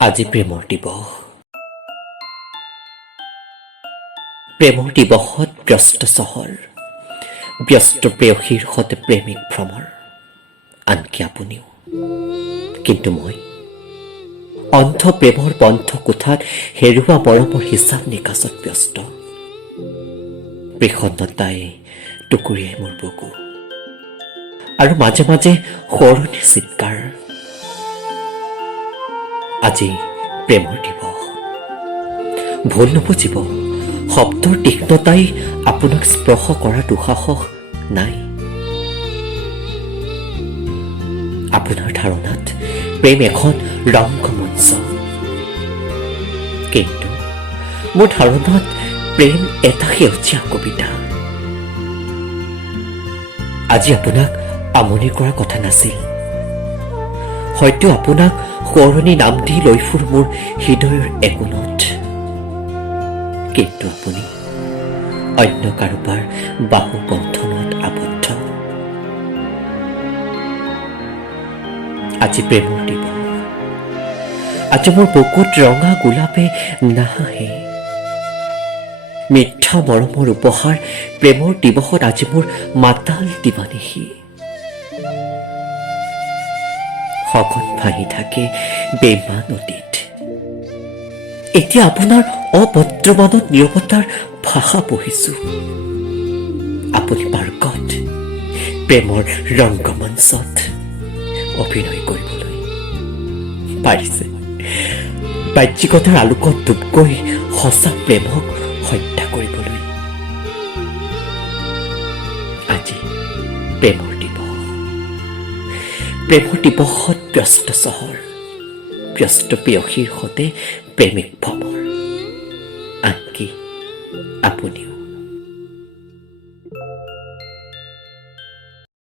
আজি প্ৰেমৰ দিৱস। প্ৰেমৰ দিৱসত ব্যস্ত চহৰ, ব্যস্ত প্ৰেয়সীৰ সতে প্ৰেমিক ভ্ৰমৰ, আনকি আপুনিও। কিন্তু মই অন্ধ প্ৰেমৰ বন্ধ কোঠাত হেৰুৱা মৰমৰ হিচাপ নিকাচত ব্যস্ত। বিষণ্ণতাই টুকুৰিয়াই মোৰ বুকু, আৰু মাজে মাজে সৰুনি চিৎকাৰ। আজি প্ৰেমৰ দিৱস। ভুল নুবুজিব, শব্দৰ তীক্ষ্ণতাই আপোনাক স্পৰ্শ কৰা দুঃসাহস নাই। আপোনাৰ ধাৰণাত প্ৰেম এখন ৰংগমঞ্চ, কিন্তু মোৰ ধাৰণাত প্ৰেম এটা সেউজীয়া কবিতা। আজি আপোনাক আমনি কৰা কথা নাছিল, হয়তো আপোনাক সোঁৱৰণি নাম দি লৈ ফুৰ মোৰ হৃদয়ৰ একোণত। কিন্তু আপুনি অন্য কাৰোবাৰ বাহু বন্ধনত আবদ্ধ। আজি প্ৰেমৰ দিৱস। আজি মোৰ বুকুত ৰঙা গোলাপে নাহাঁহে। মিঠা মৰমৰ উপহাৰ প্ৰেমৰ দিৱসত আজি মোৰ মাতাল দিৱানিশি। সঘন ভাঙি থাকে বেইমান অতীত। এতিয়া আপোনাৰ অবৰ্তমানত নীৰৱতাৰ ভাষা পঢ়িছো। আপুনি পাৰ্গত প্ৰেমৰ ৰংগমঞ্চত অভিনয় কৰিবলৈ পাৰিছে। বাহ্যিকতাৰ আলোকত ডুবকৈ সঁচা প্ৰেমক হত্যা কৰিবলৈ। আজি প্ৰেমৰ দিৱস। প্ৰেমৰ দিৱসত ব্যস্ত চহৰ, ব্যস্ত প্ৰেয়সীৰ সতে প্ৰেমিক ভ্ৰমৰ, আনকি আপুনিও।